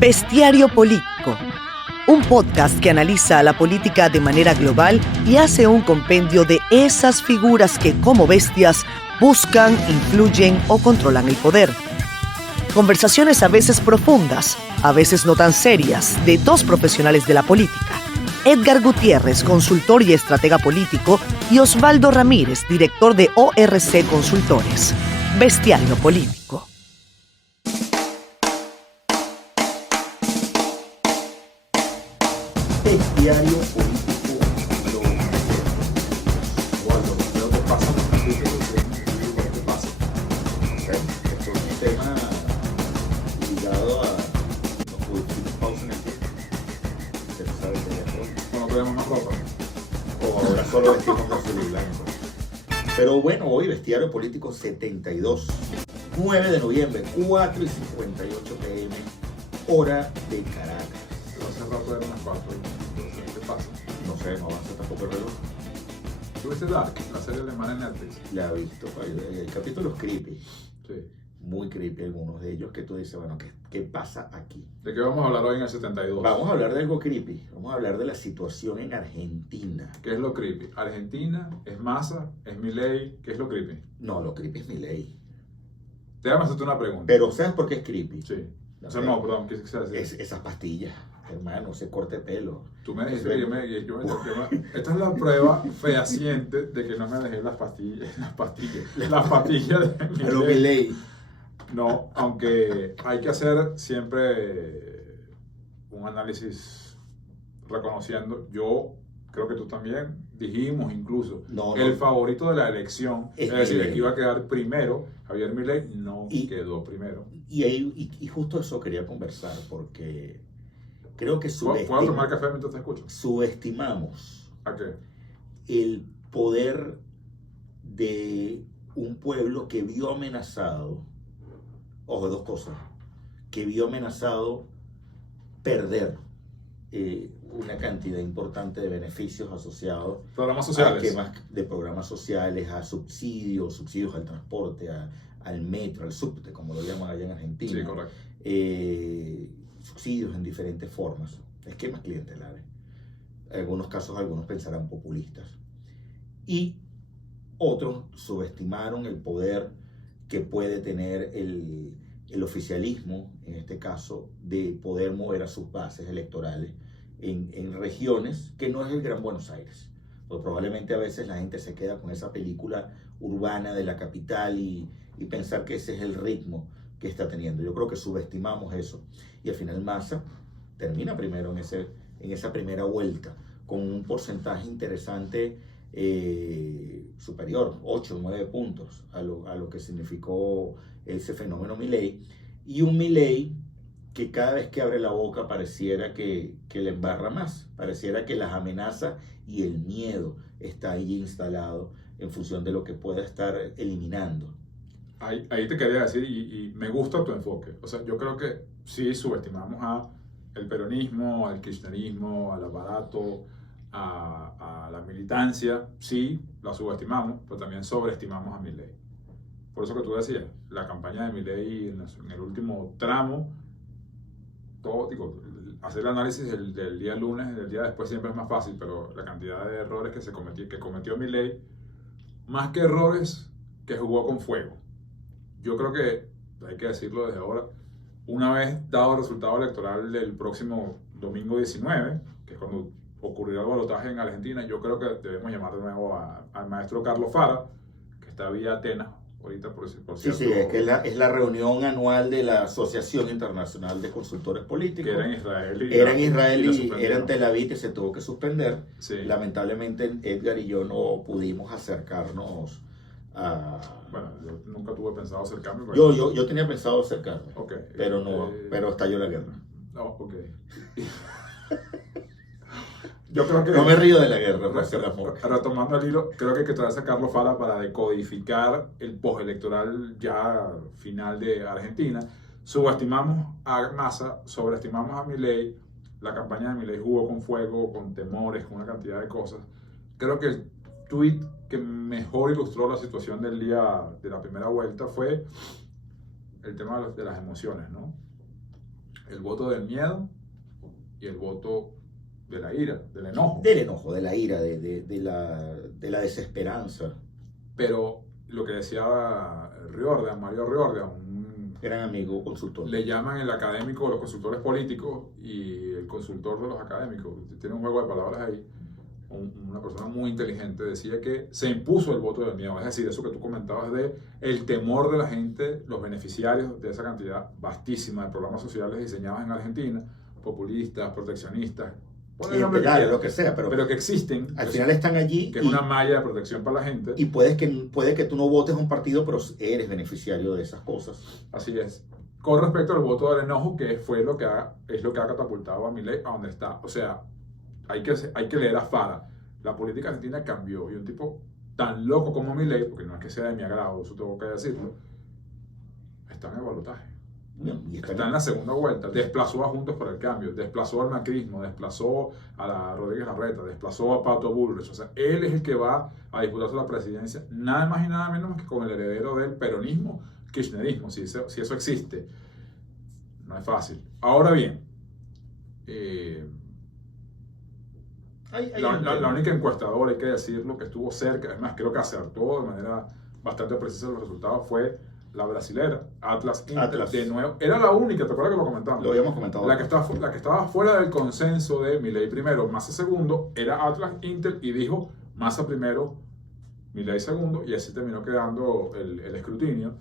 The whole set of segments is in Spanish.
Bestiario Político, un podcast que analiza la política de manera global y hace un compendio de esas figuras que, como bestias, buscan, influyen o controlan el poder. Conversaciones a veces profundas, a veces no tan serias, de dos profesionales de la política. Edgar Gutiérrez, consultor y estratega político, y Osvaldo Ramírez, director de ORC Consultores. Bestiario Político. Bestiario Político. Lo que pasa con el lo que pasa. Esto es un tema ligado a los políticos pausa en el tiempo. Se sabe que ya no tenemos más ropa. O ahora solo vestimos azul y blanco. Pero bueno, hoy Bestiario Político 72. 9 de noviembre, 4:58 p.m. hora de Caracas. Hace rato eran las 4. ¿Qué pasa? No sé, no avanza tampoco el reloj. ¿Tuviste Dark, la serie alemana en Netflix? La he visto, el capítulo es creepy. Sí. Muy creepy algunos de ellos que tú dices, bueno, ¿qué pasa aquí? ¿De qué vamos a hablar hoy en el 72? Vamos a hablar de algo creepy. Vamos a hablar de la situación en Argentina. ¿Qué es lo creepy? ¿Argentina? ¿Es Massa? ¿Es Milei? ¿Qué es lo creepy? No, lo creepy es Milei. Déjame hacerte una pregunta. Pero ¿sabes por qué es creepy? Sí. O sea, no, perdón, ¿qué se hace? Esas pastillas, hermano, ese corte de pelo. Tú me dijiste esta es la prueba fehaciente de que no me dejé las pastillas de A lo Milei. No, aunque hay que hacer siempre un análisis reconociendo, yo creo que tú también dijimos incluso, el favorito de la elección, es decir, el que iba a quedar primero, Javier Milei, quedó primero. Y justo eso quería conversar, porque creo que ¿Puedo tomar café mientras te escucho? Subestimamos ¿A qué? el poder de un pueblo que vio amenazado, ojo, dos cosas, que vio amenazado perder una cantidad importante de beneficios asociados programas sociales, de programas sociales, a subsidios al transporte, al metro, al subte, como lo llaman allá en Argentina. Sí, correcto. Subsidios en diferentes formas, esquemas clientelares. En algunos casos, algunos pensarán populistas. Y otros subestimaron el poder que puede tener el oficialismo, en este caso, de poder mover a sus bases electorales en regiones que no es el Gran Buenos Aires. Porque probablemente a veces la gente se queda con esa película urbana de la capital y pensar que ese es el ritmo que está teniendo. Yo creo que subestimamos eso. Y al final Massa termina primero en esa primera vuelta, con un porcentaje interesante superior, 8 o 9 puntos a lo que significó ese fenómeno Milei. Y un Milei que cada vez que abre la boca pareciera que le embarra más, pareciera que las amenazas y el miedo está ahí instalado en función de lo que pueda estar eliminando. Ahí te quería decir, y me gusta tu enfoque. O sea, yo creo que sí subestimamos al peronismo, al kirchnerismo, al aparato, a la militancia. Sí, la subestimamos, pero también sobreestimamos a Milei. Por eso que tú decías, la campaña de Milei en el último tramo, hacer el análisis del día lunes y del día después siempre es más fácil, pero la cantidad de errores que cometió Milei, más que errores, que jugó con fuego. Yo creo que, hay que decirlo desde ahora, una vez dado el resultado electoral del próximo domingo 19, que es cuando ocurrirá el balotaje en Argentina, yo creo que debemos llamar de nuevo al maestro Carlos Fara, que está vía Atenas ahorita, por cierto. Sí, es que es la reunión anual de la Asociación Internacional de Consultores Políticos. Que era en Israel. Era en Tel Aviv y se tuvo que suspender. Sí. Lamentablemente Edgar y yo no pudimos acercarnos a... Bueno, yo nunca tuve pensado acercarme. Yo tenía pensado acercarme, okay. Pero estalló la guerra. No, ok. Yo creo que... No me río de la guerra, retomando el hilo, creo que hay que traerse a Carlos Fara para decodificar el postelectoral ya final de Argentina. Subestimamos a Massa, sobreestimamos a Milei, la campaña de Milei jugó con fuego, con temores, con una cantidad de cosas. Creo que el tweet que mejor ilustró la situación del día de la primera vuelta fue el tema de las emociones, ¿no? el voto del miedo y el voto de la ira, del enojo. Del enojo, de la ira, de la desesperanza. Pero lo que decía Riordan, Mario Riordan, un Gran amigo consultor. le llaman el académico de los consultores políticos y el consultor de los académicos. Tiene un juego de palabras ahí. Una persona muy inteligente decía que se impuso el voto del miedo, es decir, eso que tú comentabas de el temor de la gente, los beneficiarios de esa cantidad vastísima de programas sociales diseñados en Argentina, populistas, proteccionistas, ponle el nombre que quieras, lo que sea, pero que existen, al final están allí, que es una malla de protección para la gente. y puede que tú no votes a un partido, pero eres beneficiario de esas cosas. Así es. Con respecto al voto del enojo, que fue es lo que ha catapultado a Milei a donde está. O sea, hay que leer a Fara. La política argentina cambió y un tipo tan loco como Milei, porque no es que sea de mi agrado, eso tengo que decirlo, está en el balotaje. Y Está en la segunda vuelta. Desplazó a Juntos por el Cambio, desplazó al macrismo, desplazó a la Rodríguez Larreta, desplazó a Pato Bullrich. O sea, él es el que va a disputarse la presidencia, nada más y nada menos que con el heredero del peronismo, kirchnerismo, si eso existe. No es fácil. Ahora bien, la única encuestadora, hay que decirlo, que estuvo cerca, además creo que acertó de manera bastante precisa los resultados, fue la brasilera, Atlas Intel, de nuevo. Era la única, ¿te acuerdas que lo comentamos? Lo habíamos comentado. La que estaba fuera del consenso de Milei primero, Massa segundo, era Atlas Intel y dijo Massa primero, Milei segundo, y así terminó quedando el escrutinio.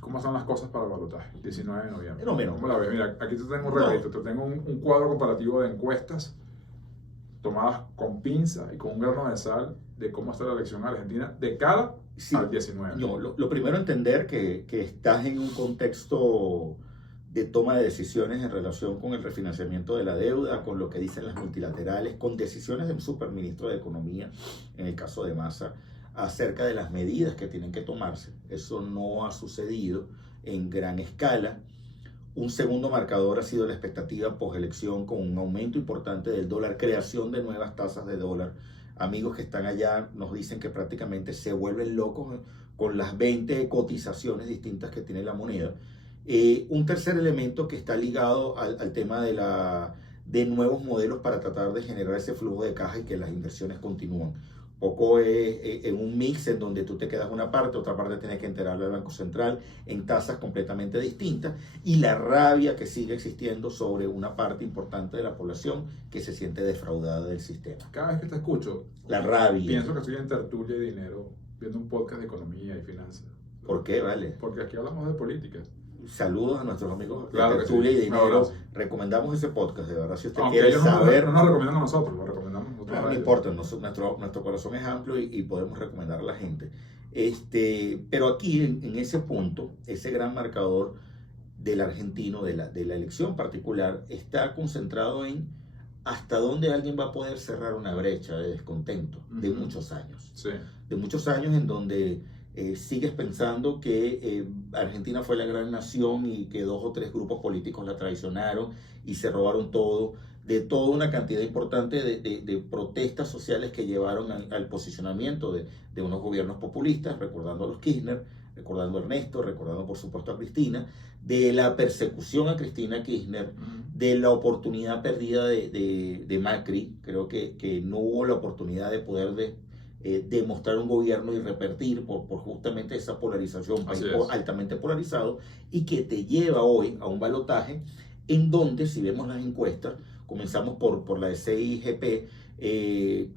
¿Cómo son las cosas para el balotaje? 19 de noviembre. No, menos. ¿Cómo la ves? Mira, aquí te tengo un regalito, te tengo un cuadro comparativo de encuestas tomadas con pinza y con un grano de sal de cómo está la elección argentina de cara al 19. No, lo primero, entender que estás en un contexto de toma de decisiones en relación con el refinanciamiento de la deuda, con lo que dicen las multilaterales, con decisiones del superministro de Economía, en el caso de Massa, acerca de las medidas que tienen que tomarse. Eso no ha sucedido en gran escala. Un segundo marcador ha sido la expectativa postelección con un aumento importante del dólar, creación de nuevas tasas de dólar. Amigos que están allá nos dicen que prácticamente se vuelven locos con las 20 cotizaciones distintas que tiene la moneda. Un tercer elemento que está ligado al tema de nuevos modelos para tratar de generar ese flujo de caja y que las inversiones continúen. Poco en un mix en donde tú te quedas una parte, otra parte tienes que enterarle al Banco Central en tasas completamente distintas, y la rabia que sigue existiendo sobre una parte importante de la población que se siente defraudada del sistema. Cada vez que te escucho, La rabia. pienso que estoy en tertulia y dinero, viendo un podcast de economía y finanzas. ¿Por qué? Vale. Porque aquí hablamos de política. Saludos a nuestros amigos de Claro que Tertulia sí. y Dinero. No, recomendamos ese podcast, de verdad. Si usted Aunque quiere ellos saber, no nos recomiendan a nosotros, lo recomendamos nosotros. no importa, nuestro corazón es amplio y podemos recomendar a la gente. Pero aquí, en ese punto, ese gran marcador del argentino, de la elección particular, está concentrado en hasta dónde alguien va a poder cerrar una brecha de descontento de muchos años. Sí. De muchos años en donde sigues pensando que Argentina fue la gran nación y que 2 o 3 grupos políticos la traicionaron y se robaron todo, de toda una cantidad importante de protestas sociales que llevaron al posicionamiento de unos gobiernos populistas, recordando a los Kirchner, recordando a Ernesto, recordando por supuesto a Cristina, de la persecución a Cristina Kirchner, de la oportunidad perdida de Macri. Creo que no hubo la oportunidad de poder demostrar un gobierno y repetir por justamente esa polarización, país altamente polarizado, y que te lleva hoy a un balotaje en donde, si vemos las encuestas, comenzamos por la de CIGP,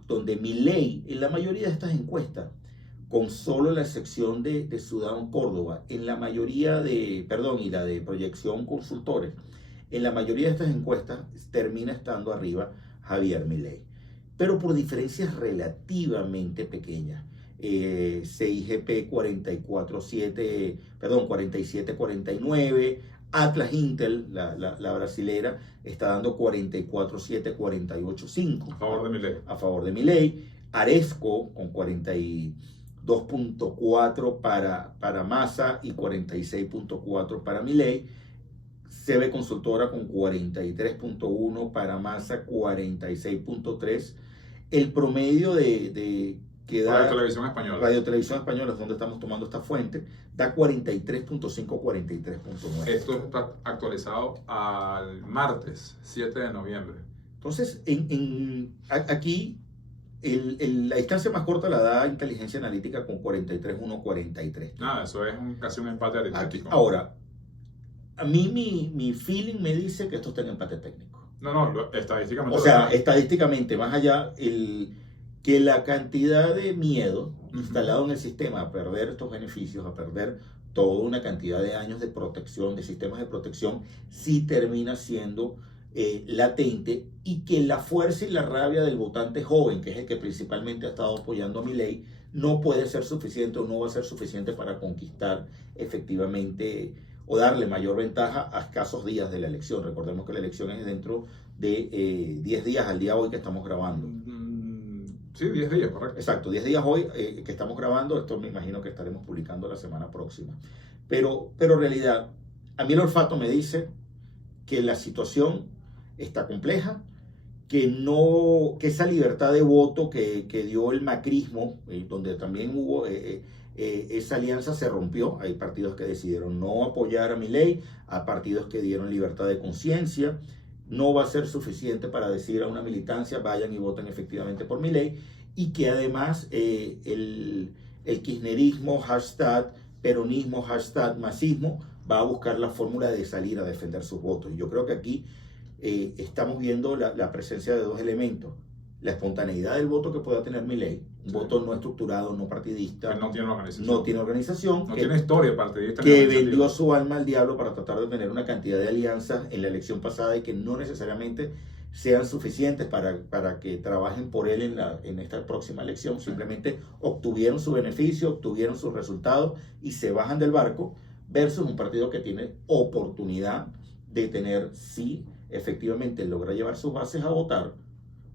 donde Milei, en la mayoría de estas encuestas, con solo la excepción de Ciudad Córdoba, y la de Proyección Consultores, en la mayoría de estas encuestas termina estando arriba Javier Milei, pero por diferencias relativamente pequeñas. CIGP 47-49, Atlas Intel, la brasilera, está dando 44.7, 48.5 A favor de Milei. A favor de Milei. Aresco con 42.4 para Massa y 46.4 para Milei. CB Consultora con 43.1 para Massa, 46.3. El promedio de que da Radio Televisión Española. Radio Televisión Española es donde estamos tomando esta fuente, da 43.5, 43.9. Esto está actualizado al martes 7 de noviembre. Entonces, aquí la distancia más corta la da Inteligencia Analítica con 43.1, 43. Nada, eso es casi un empate aritmético. Ahora, a mí mi feeling me dice que esto está en empate técnico. No, estadísticamente. O sea, estadísticamente, más allá, que la cantidad de miedo instalado en el sistema a perder estos beneficios, a perder toda una cantidad de años de protección, de sistemas de protección, sí termina siendo latente, y que la fuerza y la rabia del votante joven, que es el que principalmente ha estado apoyando a Milei, no puede ser suficiente o no va a ser suficiente para conquistar efectivamente o darle mayor ventaja a escasos días de la elección. Recordemos que la elección es dentro de 10 días al día hoy que estamos grabando. Sí, 10 días, correcto. Exacto, 10 días hoy que estamos grabando. Esto me imagino que estaremos publicando la semana próxima. Pero en realidad, a mí el olfato me dice que la situación está compleja, que esa libertad de voto que dio el macrismo, donde también hubo esa alianza, se rompió. Hay partidos que decidieron no apoyar a Milei, hay partidos que dieron libertad de conciencia. No va a ser suficiente para decir a una militancia vayan y voten efectivamente por Milei, y que además el kirchnerismo, hashtag peronismo, hashtag masismo, va a buscar la fórmula de salir a defender sus votos. Y yo creo que aquí estamos viendo la presencia de dos elementos: la espontaneidad del voto que pueda tener Milei, un voto no estructurado, no partidista, que no tiene organización, no tiene historia partidista, que vendió su alma al diablo para tratar de tener una cantidad de alianzas en la elección pasada, y que no necesariamente sean suficientes para que trabajen por él en esta próxima elección. Simplemente obtuvieron su beneficio, obtuvieron sus resultados y se bajan del barco, versus un partido que tiene oportunidad de tener, sí, efectivamente logra llevar sus bases a votar,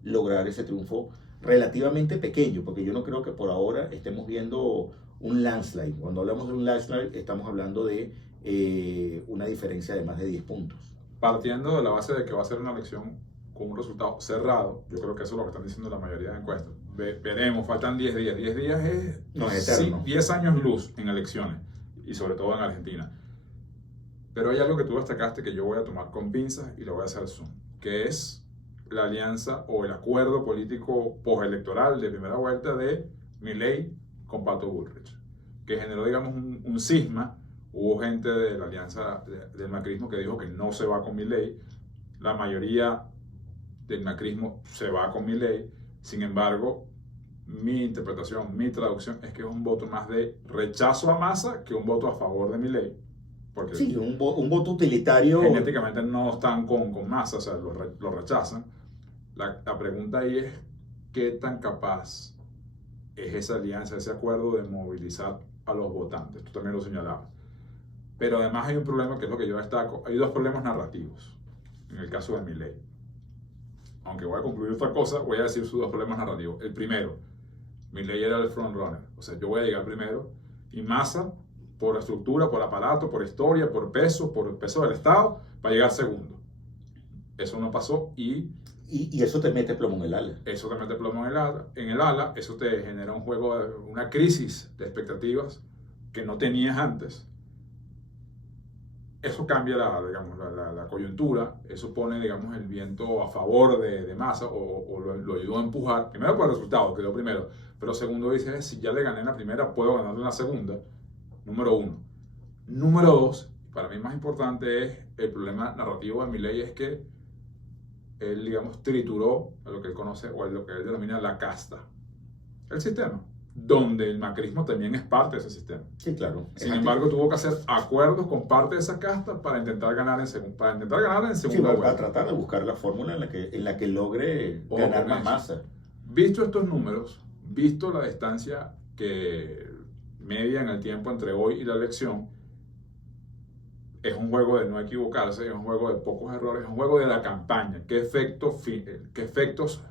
lograr ese triunfo relativamente pequeño, porque yo no creo que por ahora estemos viendo un landslide. Cuando hablamos de un landslide estamos hablando de una diferencia de más de 10 puntos. Partiendo de la base de que va a ser una elección con un resultado cerrado, yo creo que eso es lo que están diciendo la mayoría de encuestas. Veremos, faltan 10 días. 10 días es eterno. Sí, 10 años luz en elecciones, y sobre todo en Argentina. Pero hay algo que tú destacaste que yo voy a tomar con pinzas y lo voy a hacer zoom, que es la alianza o el acuerdo político postelectoral de primera vuelta de Milei con Pato Bullrich, que generó, digamos, un cisma. Hubo gente de la alianza del macrismo que dijo que no se va con Milei. La mayoría del macrismo se va con Milei. Sin embargo, mi interpretación, mi traducción es que es un voto más de rechazo a Massa que un voto a favor de Milei. Porque sí, un voto utilitario. Genéticamente no están con Massa, o sea, lo rechazan. La pregunta ahí es: ¿qué tan capaz es esa alianza, ese acuerdo de movilizar a los votantes? Tú también lo señalabas. Pero además hay un problema que es lo que yo destaco. Hay dos problemas narrativos en el caso de Milei. Aunque voy a concluir otra cosa, voy a decir sus dos problemas narrativos. El primero: Milei era el frontrunner. O sea, yo voy a llegar primero, y Massa, por estructura, por aparato, por historia, por peso del Estado, va a llegar segundo. Eso no pasó, y eso te mete plomo en el ala. Eso te mete plomo en el ala, eso te genera un juego, una crisis de expectativas que no tenías antes. Eso cambia la coyuntura, eso pone, digamos, el viento a favor de Massa, o lo ayudó a empujar. Primero por el resultado, quedó primero. Pero segundo, dice, si ya le gané en la primera, puedo ganar en la segunda. Número uno. Número dos, para mí más importante, es el problema narrativo de Milei, es que él, digamos, trituró a lo que él conoce, o a lo que él denomina la casta, el sistema, donde el macrismo también es parte de ese sistema. Sí, claro. Sin embargo, tuvo que hacer acuerdos con parte de esa casta para intentar ganar en segunda vuelta. Sí, para tratar de buscar la fórmula en la que logre ganar más masa. Visto estos números, visto la distancia que media en el tiempo entre hoy y la elección, es un juego de no equivocarse, es un juego de pocos errores, es un juego de la campaña. ¿Qué efectos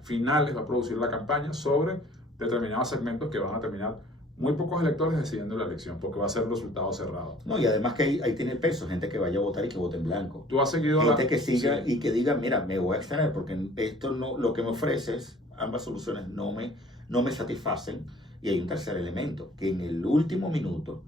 finales va a producir la campaña sobre determinados segmentos que van a terminar muy pocos electores decidiendo la elección, porque va a ser un resultado cerrado? No, y además que ahí tiene peso, gente que vaya a votar y que vote en blanco. Tú has seguido gente que siga, sí, y que diga, mira, me voy a abstener porque esto no, lo que me ofreces, ambas soluciones no me satisfacen. Y hay un tercer elemento, que en el último minuto,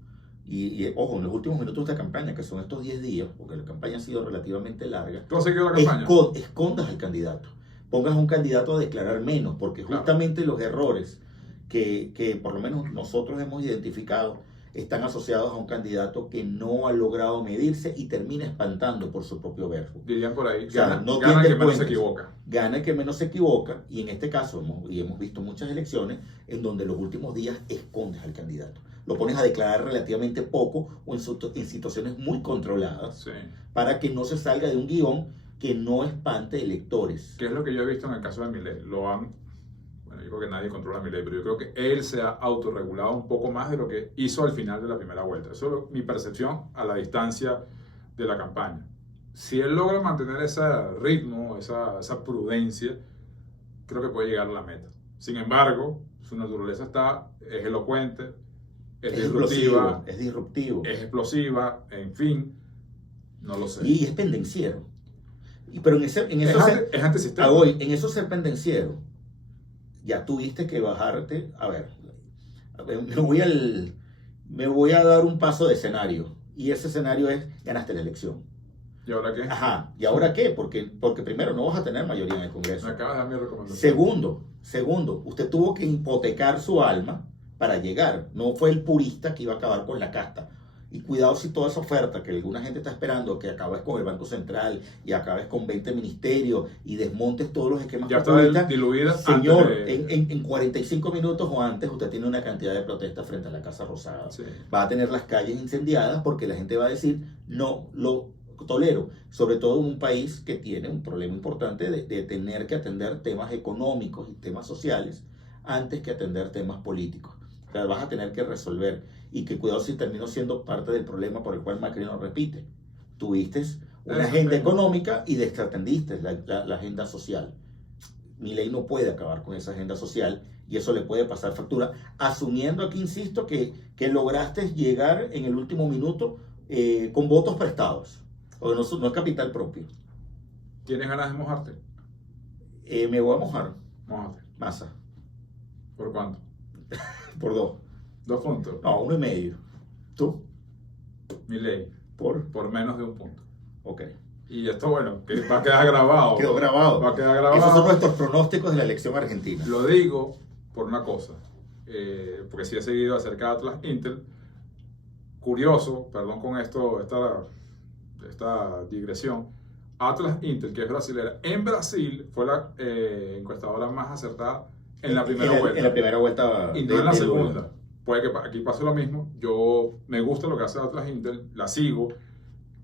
ojo, en los últimos minutos de campaña, que son estos 10 días, porque la campaña ha sido relativamente larga, ¿Tú has seguido la campaña? Escondas al candidato. Pongas a un candidato a declarar menos, porque justamente los errores que por lo menos nosotros hemos identificado están asociados a un candidato que no ha logrado medirse y termina espantando por su propio verbo. Dirían por ahí, O sea, gana el que menos se equivoca. Gana el que menos se equivoca, y en este caso hemos visto muchas elecciones en donde los últimos días escondes al candidato. Lo pones a declarar relativamente poco o en situaciones muy controladas, Sí. para que no se salga de un guión que no espante electores. ¿Qué es lo que yo he visto en el caso de Milei? Yo creo que nadie controla a Milei, pero yo creo que él se ha autorregulado un poco más de lo que hizo al final de la primera vuelta. Eso es mi percepción a la distancia de la campaña. Si él logra mantener ese ritmo, esa prudencia, creo que puede llegar a la meta. Sin embargo, su naturaleza es elocuente, es disruptiva, es disruptivo, es explosiva, en fin, no lo sé. Y es pendenciero. Pero en eso es antisistema. En eso ser pendenciero, ya tuviste que bajarte. A ver, me voy a dar un paso de escenario. Y ese escenario es: ganaste la elección. ¿Y ahora qué? Ajá. ¿Y ahora qué? Porque primero, no vas a tener mayoría en el Congreso. Me acabas de dar mi recomendación. Segundo, usted tuvo que hipotecar su alma para llegar. No fue el purista que iba a acabar con la casta. Y cuidado si toda esa oferta que alguna gente está esperando, que acabes con el Banco Central y acabes con 20 ministerios y desmontes todos los esquemas ya está diluida. Señor, en 45 minutos o antes usted tiene una cantidad de protestas frente a la Casa Rosada. Sí. Va a tener las calles incendiadas porque la gente va a decir: no lo tolero. Sobre todo en un país que tiene un problema importante de tener que atender temas económicos y temas sociales antes que atender temas políticos. O sea, vas a tener que resolver. Y que cuidado si terminó siendo parte del problema por el cual Macri no repite. Tuviste una agenda económica y desatendiste la agenda social. Milei no puede acabar con esa agenda social y eso le puede pasar factura, asumiendo aquí, insisto, que lograste llegar en el último minuto con votos prestados. O no es capital propio. ¿Tienes ganas de mojarte? Me voy a mojar. Mójate. Massa. ¿Por cuánto? Por 2. 2 puntos. No, 1,5. ¿Tú? Milei. Por menos de 1 punto. Ok. Y esto, bueno, que va a quedar grabado. Quedó grabado. Va a quedar grabado. Esos son nuestros pronósticos de la elección argentina. Lo digo por una cosa. Porque sí he seguido acerca de Atlas Intel. Curioso, perdón con esta digresión. Atlas Intel, que es brasilera, en Brasil fue la encuestadora más acertada en la primera vuelta. En la primera vuelta. Y no en la segunda. Puede que aquí pase lo mismo. Yo me gusta lo que hace Atlas Intel, la sigo.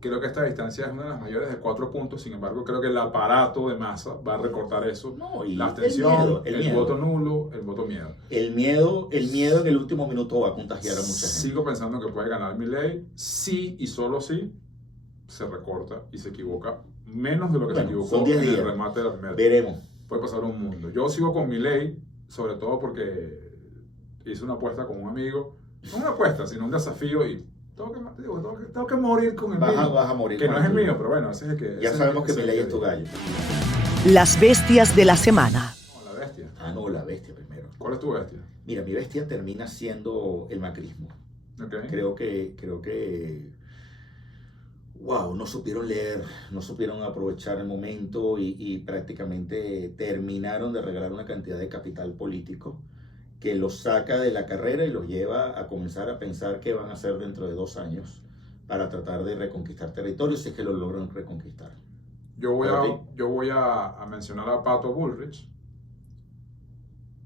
Creo que esta distancia es una de las mayores de 4 puntos. Sin embargo, creo que el aparato de Massa va a recortar eso. No, y la abstención, el voto nulo, el voto miedo. El miedo en el último minuto va a contagiar a mucha gente. Sigo pensando que puede ganar Milei, sí y solo sí se recorta y se equivoca menos de lo que se equivocó en el remate de la primera. Veremos. Puede pasar un mundo. Yo sigo con Milei, sobre todo porque hice una apuesta con un amigo. No una apuesta, sino un desafío y tengo que morir con el mío. Vas a morir. Que no es el mío, pero bueno, ese es el que... Ya sabemos que Milei es tu gallo. Las bestias de la semana. No, la bestia. No, la bestia primero. ¿Cuál es tu bestia? Mira, mi bestia termina siendo el macrismo. Okay. Creo que wow, no supieron leer, no supieron aprovechar el momento y prácticamente terminaron de regalar una cantidad de capital político que los saca de la carrera y los lleva a comenzar a pensar qué van a hacer dentro de 2 años para tratar de reconquistar territorios si es que lo logran reconquistar. Yo voy a mencionar a Pato Bullrich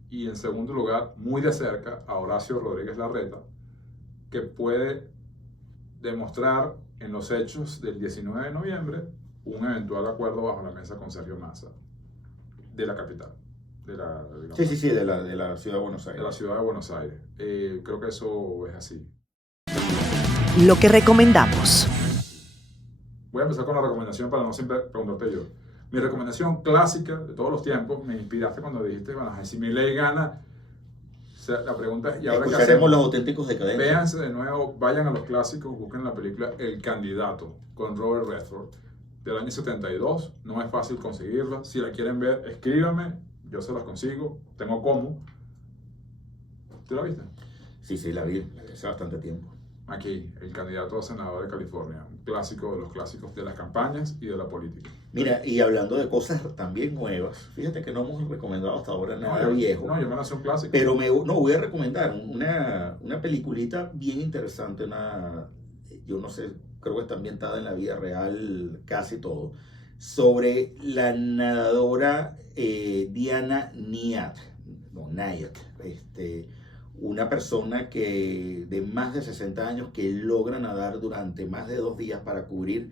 y en segundo lugar, muy de cerca, a Horacio Rodríguez Larreta, que puede demostrar en los hechos del 19 de noviembre un eventual acuerdo bajo la mesa con Sergio Massa de la capital. De la ciudad de Buenos Aires. De la ciudad de Buenos Aires. Creo que eso es así. Lo que recomendamos. Voy a empezar con la recomendación para no siempre preguntarte yo. Mi recomendación clásica de todos los tiempos, me inspiraste cuando dijiste, bueno, si Milei gana, la pregunta es, ¿y ahora qué hacemos? Escucharemos Los Auténticos Decadentes. Véanse de nuevo, vayan a los clásicos, busquen la película El Candidato, con Robert Redford, del año 72. No es fácil conseguirla. Si la quieren ver, escríbame. Yo se las consigo, tengo cómo. ¿Tú la viste? Sí, la vi hace bastante tiempo. Aquí, el candidato a senador de California, un clásico de los clásicos de las campañas y de la política. Mira, y hablando de cosas también nuevas, fíjate que no hemos recomendado hasta ahora nada viejo. No, yo me lancé un clásico. Pero voy a recomendar una peliculita bien interesante, yo no sé, creo que está ambientada en la vida real casi todo, sobre la nadadora Diana Nyad, una persona de más de 60 años que logra nadar durante más de 2 días para cubrir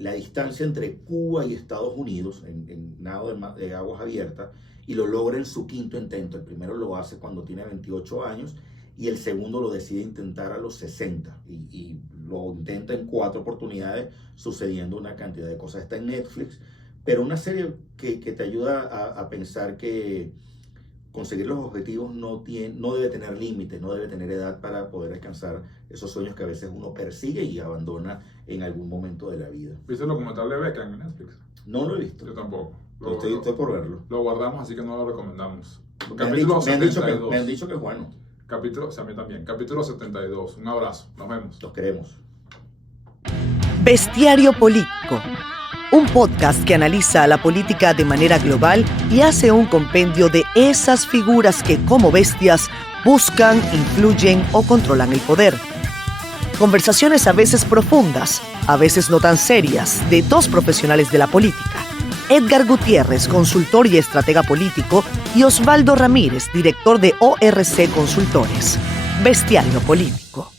la distancia entre Cuba y Estados Unidos en nado de aguas abiertas, y lo logra en su 5º intento. El primero lo hace cuando tiene 28 años y el segundo lo decide intentar a los 60 y lo intenta en 4 oportunidades, sucediendo una cantidad de cosas. Está en Netflix, pero una serie que te ayuda a pensar que conseguir los objetivos no debe tener límites, no debe tener edad para poder alcanzar esos sueños que a veces uno persigue y abandona en algún momento de la vida. ¿Viste el documental de Beckham en Netflix? No lo he visto. Yo tampoco. Estoy por verlo. Lo guardamos, así que no lo recomendamos. Me han dicho que es bueno. A mí también. Capítulo 72. Un abrazo. Nos vemos. Los queremos. Bestiario Político, un podcast que analiza la política de manera global y hace un compendio de esas figuras que, como bestias, buscan, influyen o controlan el poder. Conversaciones a veces profundas, a veces no tan serias, de 2 profesionales de la política. Edgar Gutiérrez, consultor y estratega político, y Osvaldo Ramírez, director de ORC Consultores. Bestiario Político.